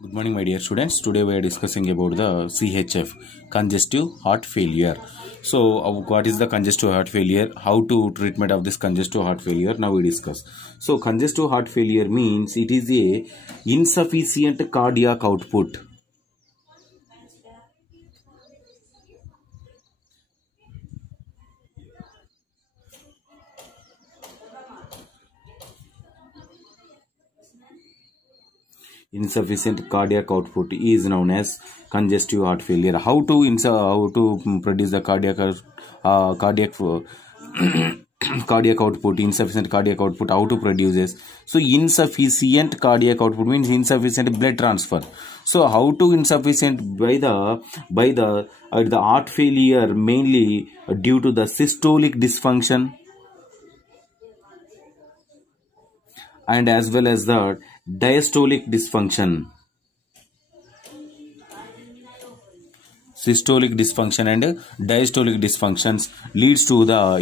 Good morning, my dear students. Today we are discussing about the CHF, congestive heart failure. So, what is the congestive heart failure? How to treatment of this congestive heart failure? Now we discuss. So, congestive heart failure means it is a insufficient cardiac output. Insufficient cardiac output is known as congestive heart failure. How to produce the cardiac cardiac output, insufficient cardiac output, how to produce this? So insufficient cardiac output means insufficient blood transfer. So how to insufficient by the heart failure, mainly due to the systolic dysfunction and as well as the diastolic dysfunction. Systolic dysfunction and diastolic dysfunctions leads to the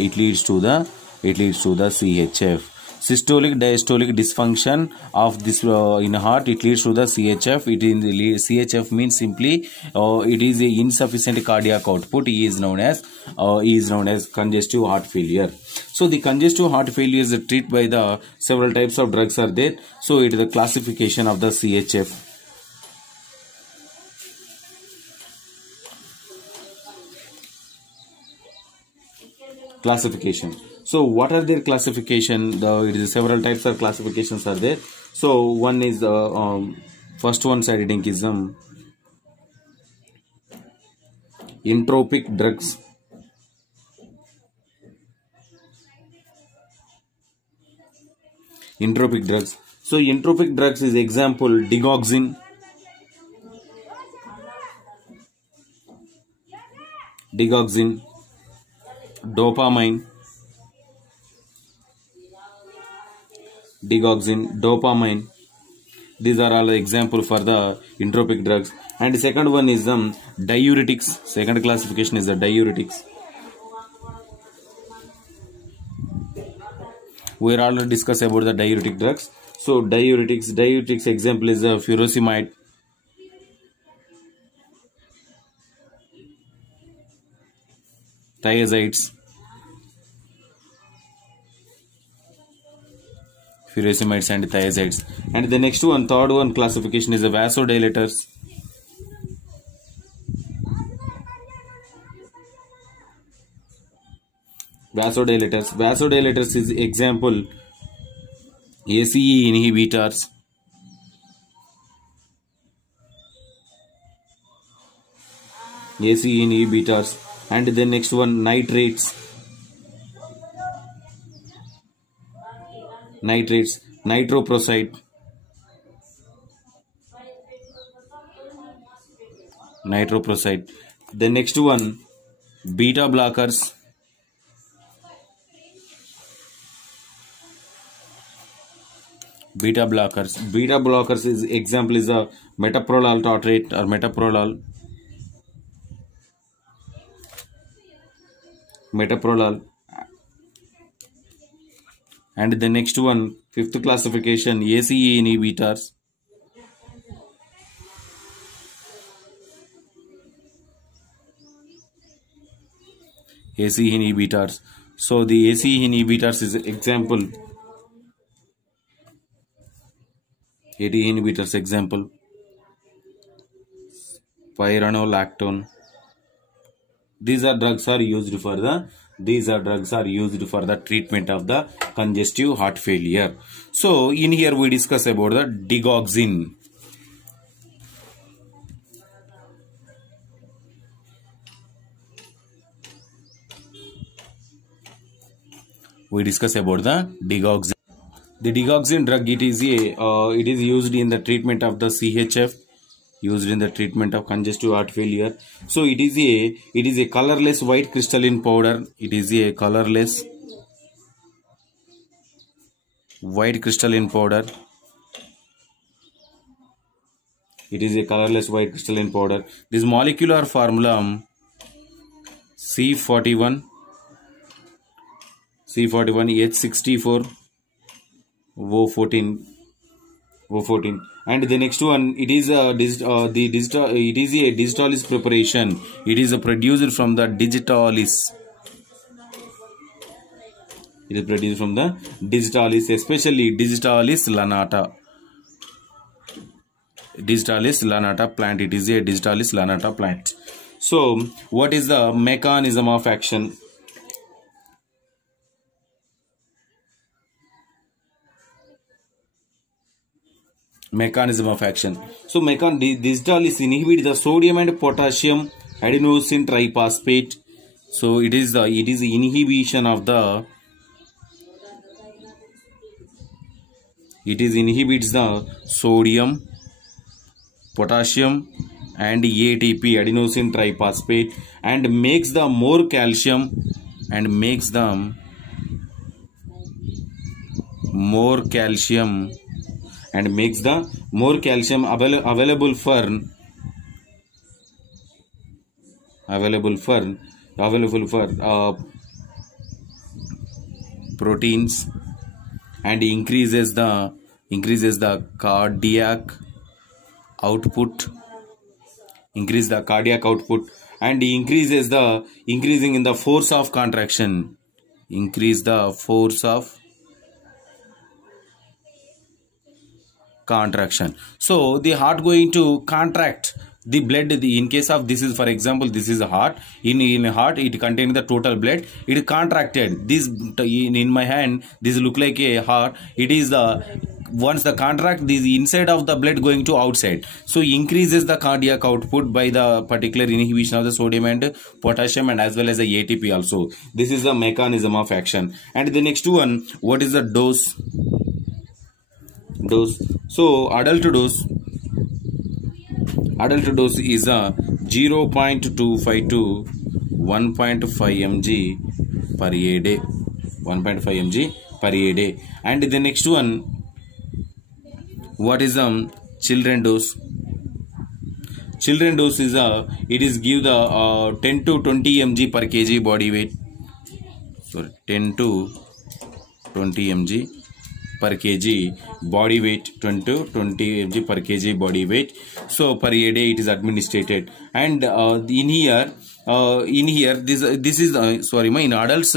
CHF. Systolic diastolic dysfunction of this in heart, it leads to the CHF. CHF means simply it is a insufficient cardiac output. Is known as congestive heart failure. So the congestive heart failure is treated by the several types of drugs are there. So it is the classification of the CHF. Classification. So what are their classification? It is several types of classifications are there. So one is the first one, sadism, entropic drugs. Entropic drugs. So entropic drugs is example digoxin, dopamine, dopamine. These are all example for the entropic drugs. And the second one is diuretics. Second classification is the diuretics. We are already discussed about the diuretic drugs. So diuretics example is furosemide, thiazides, furosemides and thiazides. And the next one, third one classification is the vasodilators. Vasodilators is example ACE inhibitors, and the next one nitrates, nitroprusside, the next one beta blockers, is example is a metoprolol tartrate or metoprolol, and the next one, fifth classification, ACE inhibitors, So the ACE inhibitors is example spironolactone. These are drugs are used for the treatment of the congestive heart failure. So in here we discuss about the digoxin. The digoxin drug, it is used in the treatment of the CHF, used in the treatment of congestive heart failure. So it is a colorless white crystalline powder. It is a colorless white crystalline powder. This molecular formula C41 H64 O14 O14. And the next one, it is a the digital. It is a digitalis preparation. It is produced from the digitalis. It is produced from the digitalis, especially digitalis lanata. Digitalis lanata plant. It is a digitalis lanata plant. So, what is the mechanism of action? Mechanism of action. So, digitalis inhibit the sodium and potassium adenosine triphosphate. So, it is the inhibition of the. It is inhibits the sodium, potassium, and ATP adenosine triphosphate, and makes the more calcium and makes them more calcium and makes the more calcium available for proteins, and increases the cardiac output, and increasing in the force of contraction, increase the force of contraction. So the heart going to contract the blood. In case of this is, for example, this is a heart. In heart, it contains the total blood. It is contracted. This in my hand, this look like a heart. It is the once the contract, this inside of the blood going to outside. So increases the cardiac output by the particular inhibition of the sodium and potassium, and as well as the ATP also. This is the mechanism of action. And the next one, what is the dose? So adult dose is a 0.25 to 1.5 mg per a day. 1.5 mg per a day. And the next one, what is children dose? Children dose is it is give the 10 to 20 mg per kg body weight. Sorry, 10 to 20 mg per kg body weight, 20 to 20 mg per kg body weight. So per a day it is administered. And in here this is in adults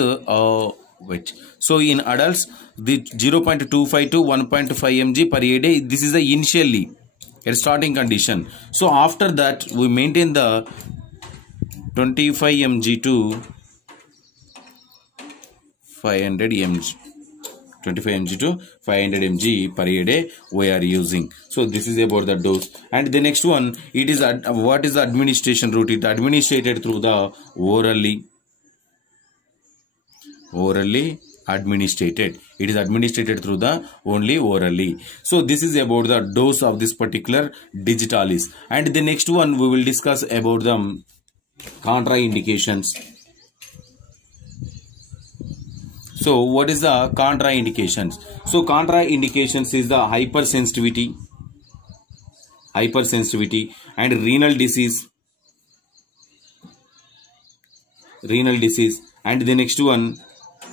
wait. So in adults, the 0.25 to 1.5 mg per a day, this is the initially a starting condition. So after that we maintain the 25 mg to 500 mg. 25 mg to 500 mg per a day we are using. So this is about the dose. And the next one, it is what is the administration route? It administered through the orally administered. It is administered through the only orally. So this is about the dose of this particular digitalis. And the next one, we will discuss about the contraindications. So what is the contraindications? So contraindications is the hypersensitivity and renal disease. And the next one,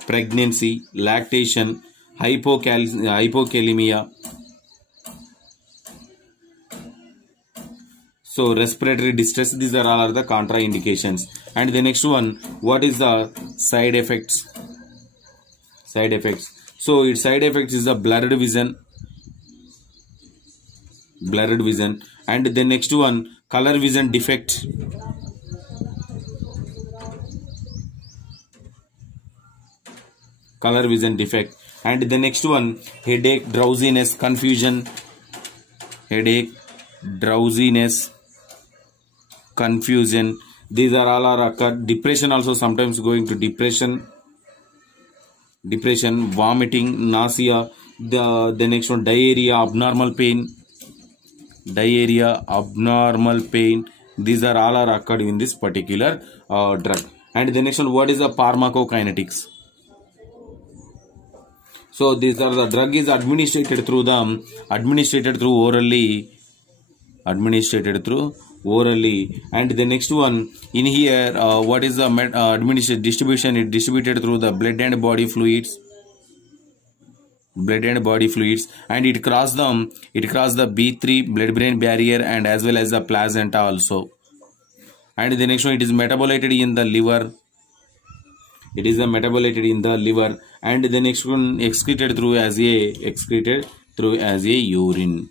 pregnancy, lactation, hypokalemia. So respiratory distress, these are all the contraindications. And the next one, what is the side effects? So its side effects is the blurred vision. And the next one, color vision defect. And the next one, headache, drowsiness, confusion. These are all occurred. Depression also, sometimes going to depression, vomiting, nausea. The next one, diarrhea, abnormal pain. These are all occurred in this particular drug. And the next one, what is the pharmacokinetics? So these are the drug is administered through orally. And the next one, in here, what is the distribution? It distributed through the blood and body fluids. blood and body fluids, and it cross the B3 blood brain barrier and as well as the placenta also. And the next one, it is metabolated in the liver. It is metabolated in the liver. And the next one, excreted through as a urine.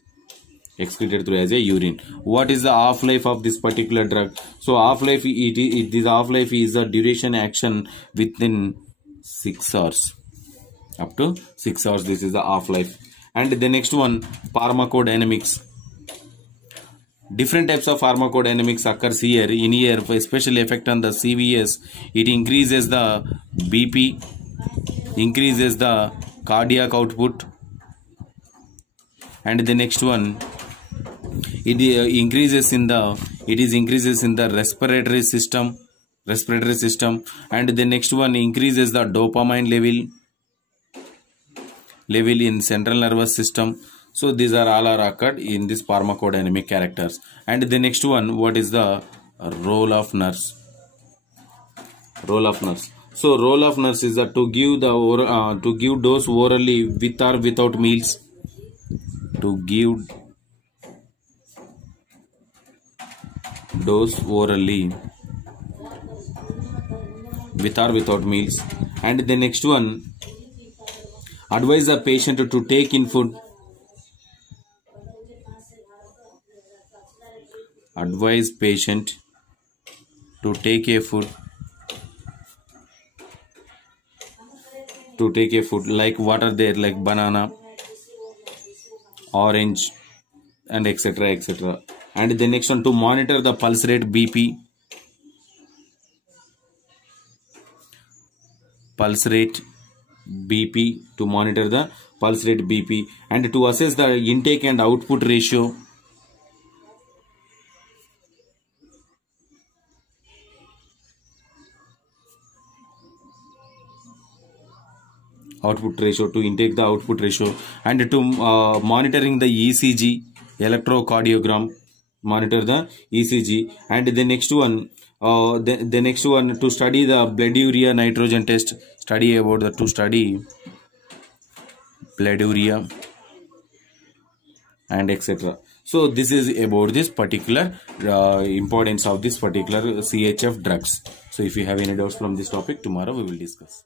What is the half-life of this particular drug? So half-life, this half-life is a duration action within 6 hours. Up to 6 hours, this is the half-life. And the next one, pharmacodynamics. Different types of pharmacodynamics occurs here. In here, for special effect on the CVS, it increases the BP, increases the cardiac output. And the next one, it increases in the respiratory system. And the next one, increases the dopamine level in central nervous system. So these are all occurred in this pharmacodynamic characters. And the next one, what is the role of nurse? So role of nurse is that to give dose orally with or without meals. To give dose orally with or without meals. And the next one, advise the patient to take in food. Advise patient to take a food. Like what are there? Like banana, orange, and etc. And the next one, to monitor the pulse rate BP. To monitor the pulse rate BP, and to assess the intake and output ratio. To intake the output ratio, and to monitoring the ECG, electrocardiogram, monitor the ECG. And the next one, to study the blood urea nitrogen test, study blood urea and etc. So this is about this particular importance of this particular CHF drugs. So if you have any doubts from this topic, tomorrow we will discuss.